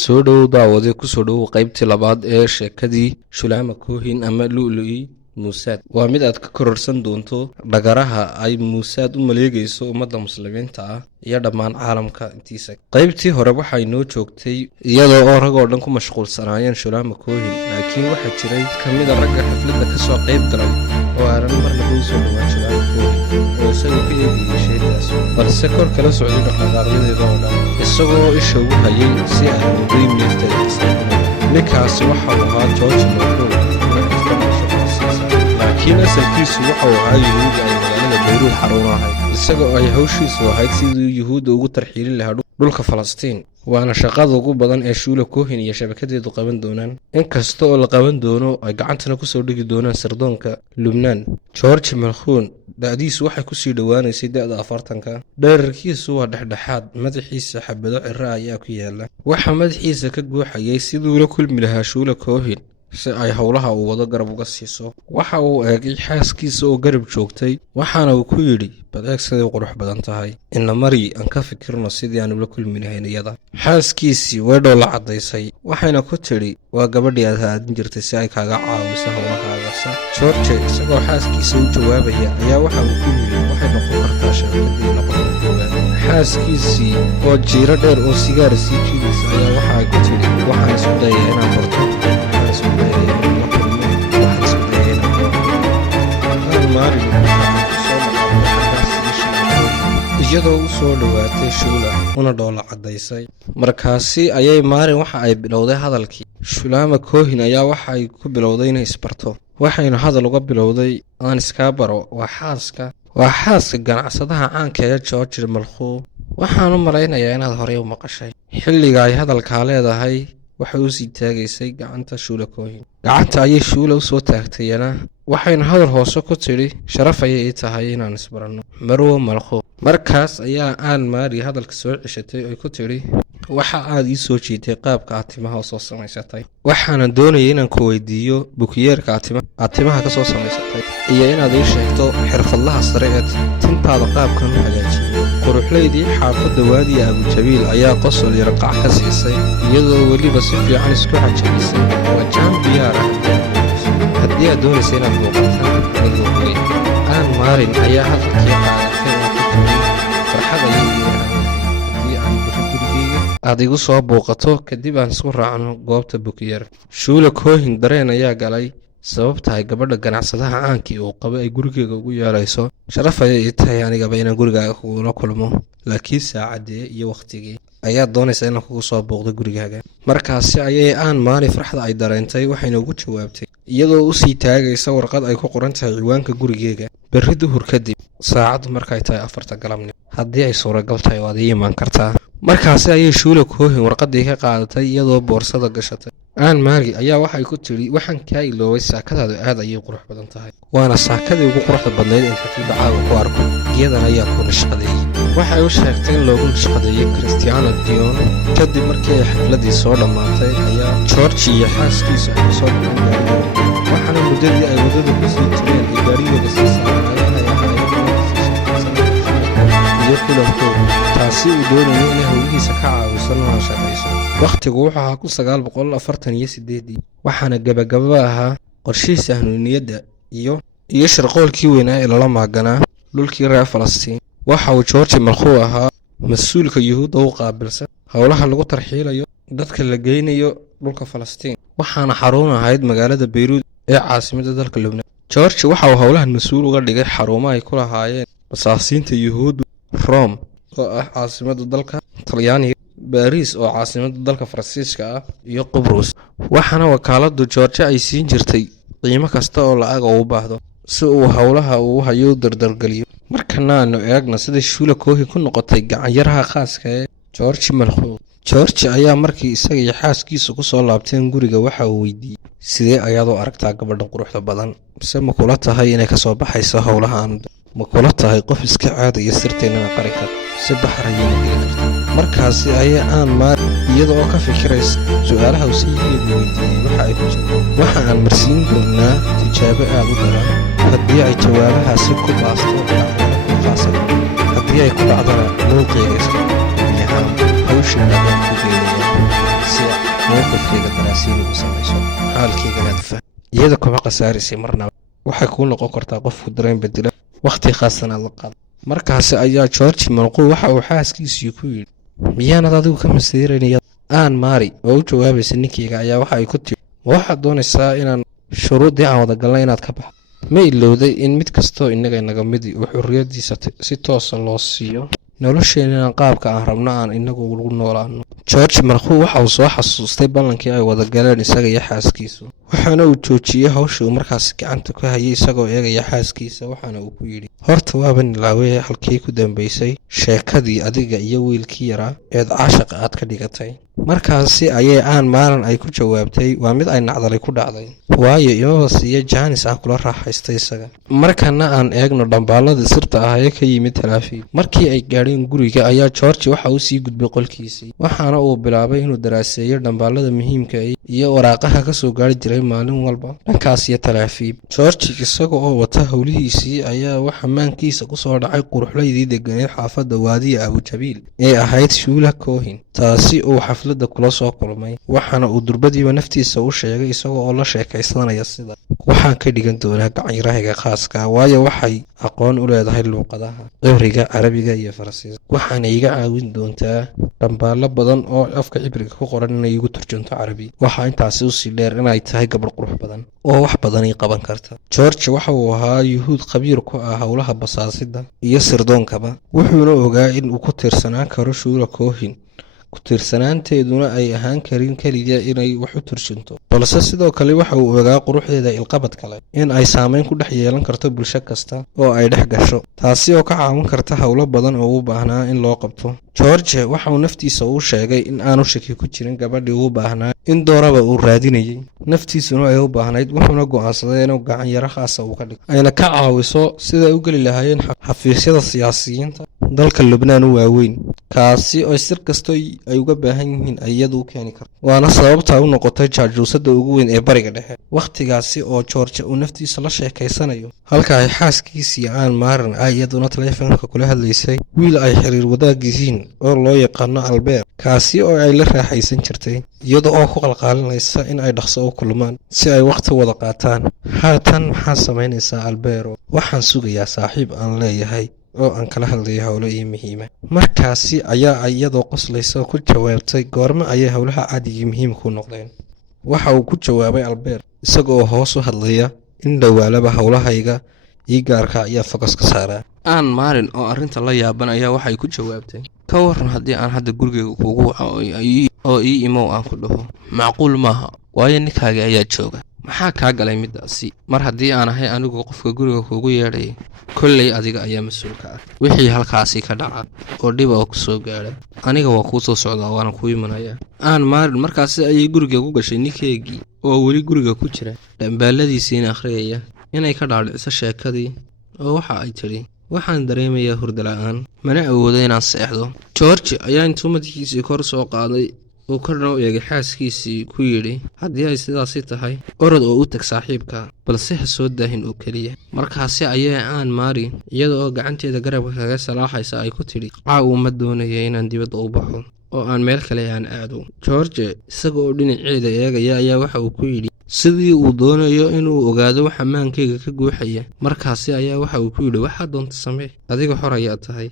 soo dhow daawade ku soo dhow qaybtii labaad ee sheekadii Shulaama Koohin ama Lu'lu'i Muusaad. waa mid aad ka kororsan doonto dhagaraha ay Muusaad u maleegayso ummadda muslimiinta ah iyo dhammaan caalamka intiisa. qaybtii hore waxay noo joogtay iyadoo oo rag oo dhan ku mashquulsanaayeen Shulaama Koohin, laakiin waxaa jiray ka mid a ragga xafladda ka soo qayb galay oo aanan marna u soo dhowaan Shulaama Koohin oo isagoo ka eegayay sheekaas, balse kor kala socday dhaqdhaqaaqyadeeda oo dhan isagoo isha ugu hayay si aan muday meefteeda. ninkaasi waxa uu ahaa George Malcoe, laakiin asalkiisu waxa uu ahaa Yuhuudi ay magaalada Beyruut xarun ahayd, isagoo ay hawshiisu ahayd sidii Yuhuudda ugu tarxiilin lahaa dhulka Falastiin. waana shaqada ugu badan ee Shulaama Koohin iyo shabakadeedu qaban doonaan, inkasta oo la qaban doono ay gacantana ku soo dhigi doonaan sirdoonka Lubnaan. George Malcoe da'diisu waxay ku sii dhowaanaysay da'da 40-ka. dhererkiisu waa dhexdhexaad, madaxiisa xabado cirro ayaa ku yaala. waxaa madaxiisa ka guuxayay siduu la kulmi lahaa Shulaama Koohin si ay howlaha uu wado garab uga siiso. waxa uu eegay xaaskiisa oo garab joogtay, waxaana uu ku yidhi, badeeg siday qurux badan tahay, ina mari aan ka fikirno sidii aan ula kulmi lahayn iyada. xaaskiisii weedhoo la caddaysay, waxayna ku tidhi, waa gabadhii aad haadin jirtay si ay kaaga caawiso howlahaagasa. George isagoo xaaskiisa u jawaabaya ayaa waxa uu ku yidhi, waxay noqon kartaa shabakadii noqonka koowaad. xaaskiisii oo jiiro dheer oo sigaar sii jiidaysa ayaa waxa ay ku tidhi, waxaan isku dayaya inaan barto iyadoo u soo dhowaatay Shulaama una dhoola caddaysay. markaasi ayay maalin waxa ay bilowday hadalkii. Shulaama Koohin ayaa waxa ay ku bilowday inay isbarto, waxayna hadal uga bilowday, aan iskaa baro, waa xaaska ganacsadaha caanka ee George Malcoe. waxaan u malaynayaa inaad horey u maqashay. xilliga ay hadalkaa leedahay waxay u sii taagaysay gacanta Shulaama Koohin. gacanta ayay Shulaama u soo taagtayna waxayna hadal hoose ku tidhi, sharaf ayay ii tahay inaan isbaranno, Marwo Malcoe. markaas ayaa aan maari hadalka soo ceshatay oo ku tidhi, waxa aad ii soo jiitay qaabka aad timaha u soo samaysatay. waxaana doonayay inaan ku weydiiyo bukiyeerka aad timaha ka soo samaysatay iyo inaad ii sheegto xirfadlaha sare ee tintaada qaabkan u hagaajiyay. quruxleydii xaafadda waadiya Abujabiil ayaa qosol yar qac ka siisay, iyadoo weliba si fiican isku xajabisay. waa jaan biyaar ah haddii aad doonaysa inaad muuqataan anigoo hogay. aan maarin ayaa hadalkii qaadatay oo ku tiri, farxad ayay haddii aan bixi gurigeyga aad igu soo booqato kadib aan isku raacno goobta bukiyeer. Shulaama Koohin dareen ayaa galay, sababtahay gabadha ganacsadaha caankii uu qabo ay gurigeyga ugu yeelayso. sharaf ayay ii tahay anigaba inaan gurigaaga kugula kulmo, laakiin saacadee iyo wakhtigii ayaad doonaysaa inaan kugu soo booqdo gurigaaga. markaasi ayay aan maali farxda ay dareentay, waxayna ugu jawaabtay iyadoo u sii taagaysa warqad ay ku qoran tahay ciwaanka gurigeyga. berri duhur kadib saacaddu markay tahay 4 galabnimo, haddii ay suuragal tahay waad ii imaan kartaa. markaasi ayay Shulaama Koohin warqaddii ka qaadatay iyadoo boorsada gashatay. aan maali ayaa waxay ku tidhi, waxaan kaa iloobay, saakadaadu aad ayay qurux badan tahay, waana saakadii ugu quruxda badnayd in xafladda caawa ku arko. iyadan ayaa ku nashqadeeyey. waxay u sheegtay in loogu nashqadeeyey Cristiano Dion. kadib markii ay xafladdii soo dhammaatay ayaa George iyo xaaskiisa ay soo dhaqeen gaarigooda, waxaana muddadii ay waddada ku sii jireen ay gaarigooda sii saarayeen ay ahaayeen iyo kulankooda, taasi uu doonayo inay howlihiisa ka caawiso lana shaqayso. wakhtigu wuxuu ahaa 1948, waxaana gabagaba ahaa qorshihiisa hanuuniyadda iyo sharqoolkii weynaa ee lala maaganaa dhulkii reer Falastiin. waxa uu George Malcoe ahaa mas-uulka Yuhuudda u qaabilsan howlaha lagu tarxiilayo dadka la geynayo dhulka Falastiin, waxaana xarun ahayd magaalada Beyruut ee caasimadda dalka Lubnaan. George waxa uu howlahan mas-uul uga dhigay xarumo ay ku lahaayeen basaasiinta Yuhuudda, Rome oo ah caasimadda dalka Talyaaniga, Bariis oo caasimadda dalka Faransiiska ah, iyo Qubrus. waxaana wakaaladdu George ay siin jirtay qiimo kasta oo lacag u baahdo si uu howlaha uu hayo u dardargeliyo. markana aanu eegna sida Shulaama Koohin ku noqotay gacanyaraha khaaska ee George Malcoe. George ayaa markii isaga iyo xaaskiisa ku soo laabteen guriga waxa uu weydiiyey, sidee ayaad u aragtaa gabadhan quruxda badan, mise ma kula tahay inay ka soo baxayso howlahan? ma kula tahay qof iska caada iyo sirteennana qari kara si baxar ayayna geli karta? markaasi ayaa aan maari iyada oo ka fikiraysa su-aalaha uu sayidkeedu weydiiyey waxa ay ku jirto, waxa aan marsiin doonaa tijaabo aad u daran. haddii ay jawaabahaasi ku baasto dhacdana ku qaasan, haddii ay ku dhacdana muuqeega iska biyahaan hawsha aadaan ku geynaya si mowqifkayga daraasiin ugu samayso xaalkayganaad faham iyada kuma khasaaraysay marnaba waxay kuu noqon kartaa qofku dareen bedela wakhti khaasan aad la qaada markaasi ayaa georgi malquul waxa uu xaaskiisii ku yidhi miyaanad adigu ka masiiranaya aan maari oo u jawaabaysa ninkayga ayaa waxa ay ku tiri ma waxaad doonaysaa inaan shuruuddii aan wada galnay inaad ka baxdo ma ilowday in mid kastoo innaga naga midi uu xurriyaddiisa si toosa loo siiyo nolosheennan qaabka aan rabno aan inagu ugu noolaano georgi malquul waxa uu soo xasuustay ballankii ay wada galeen isaga iyo xaaskiisu waxaana uu joojiyey hawshii uu markaasi gacanta ku hayay isagoo eegaya xaaskiisa waxaana uu ku yidhi horta waaba nilaawee halkii ku dambaysay sheekadii adiga iyo wiilkii yaraa eed caashaqa aad ka dhigatay markaasi ayay aan maalin ay ku jawaabtay waa mid ay nacdalay ku dhacday waayo imaba siiya jaanis aan kula raaxaystay isaga markana aan eegno dhambaalladii sirta ah ee ka yimid talaafiib markii ay gaadheen guriga ayaa georgi waxa uu sii gudbay qolkiisii waxaana uu bilaabay inuu daraaseeyo dhambaallada muhiimka iyo waraaqaha ka soo gaari jiray maalin walba dhankaas iyo talaafiib georgi isaga oo wata howlihiisii ayaa waxa maankiisa ku soo dhacay quruxlaydii deganeed xaafadda waadiya abujabiil ee ahayd shuula koohin taasi uu xafladda kula soo kulmay waxaana uu durbadiiba naftiisa u sheegay isagoo oo la sheekaysanaya sida waxaan ka dhigan doonaa gacanyarahayga khaaska waayo waxay aqoon u leedahay luuqadaha cibriga carabiga iyo farasiiska waxaana iga caawin doontaa dhambaallo badan oo afka cibriga ku qoran inay igu turjunto carabi waxaa intaasi usii dheer inay tahay gabadh qurux badan oo wax badanay qaban karta georgi waxa uu ahaa yuhuud khabiir ku ah howlaha basaasida iyo sirdoonkaba wuxuuna ogaa in uu ku tiirsanaan karo shuula koohin ku tiirsanaanteeduna ay ahaan karin keliya inay wax u turjunto balse sidoo kale waxa uu ogaa quruxdeeda ilqabad kale in ay saamayn ku dhex yeelan karto bulsho kasta oo ay dhex gasho taasi oo ka caawin karta howlo badan oo u baahnaa in loo qabto georgi waxa uu naftiisa u sheegay in aanu shaki ku jirin gabadhii ugu baahnaa in dooraba uu raadinayay naftiisuna ay u baahnayd wuxuuna go'aansaday inuu gacanyaro khaasa uu ka dhigo ayna ka caawiso siday u geli lahaayeen xafiisyada siyaasiyiinta dalka lubnaan u waaweyn kaasi oo sir kastoo ay uga baahan yihiin ay iyadu u keeni karto waana sababta u noqotay jaajuusada ugu weyn ee bariga dhexe wakhtigaasi oo georgi uu naftiisa la sheekaysanayo halka ay xaaskiisii aan maarin ay iyaduna taleefanka kula hadlaysay wiil ay xiriir wadaag yihiin oo loo yaqaano albeer kaasi oo ay la raaxaysan jirtay iyada oo ku qalqaalinaysa in ay dhaqso u kulmaan si ay wakhti wada qaataan haatan maxaa samaynaysaa albeero waxaan sugayaa saaxiib aan leeyahay oo aan kala hadlayo howlo iyo muhiima markaasi ayaa iyadoo qoslaysa ku jawaabtay goormo ayay howlaha cadigii muhiimku noqdeen waxa uu ku jawaabay albeer isaga oo hoos u hadlaya in dhowaalaba howlahayga ii gaarka ayaa fokas ka saaraa aan maalin oo arrinta la yaaban ayaa waxay ku jawaabtay ka waran haddii aan hadda gurigayga kugu waco oo ii imow aan ku dhaho macquul maaha waayo ninkaagii ayaa jooga maxaa kaa galay middaasi mar haddii aan ahay anigu qofka guriga kuugu yeedhayay kolley adiga ayaa mas-uulka ah wixii halkaasi ka dhaca oo dhiba oo ku soo gaadha aniga waa kuu soo socdaa waana kuu imanayaa aan maalin markaasi ayay guriga ku gashay ninkeygii oo weli guriga ku jira dhambaaladiisiina akhriyaya inay ka dhaadhiciso sheekadii oo waxa ay tidhi waxaan dareemayaa hurdala-aan mana awoodo inaan seexdo georgi ayaa intuu madaxiisii kor soo qaaday uu korna u eegay xaaskiisii ku yidhi haddii ay sidaasi tahay orod oo u tag saaxiibka balse ha soo daahin oo keliya markaasi ayay aan maari iyada oo gacanteeda garabka kaga salaaxaysa ay ku tidhi caawu ma doonaya inaan dibadda u baxo oo aan meel kale aan aado georgi isaga oo dhinaceeda eegaya ayaa waxa uu ku yidhi sidii uu doonayo inuu ogaado waxa maankayga ka guuxaya markaasi ayaa waxa uu ku yidhi waxaa doonta samee adiga xor ayaa tahay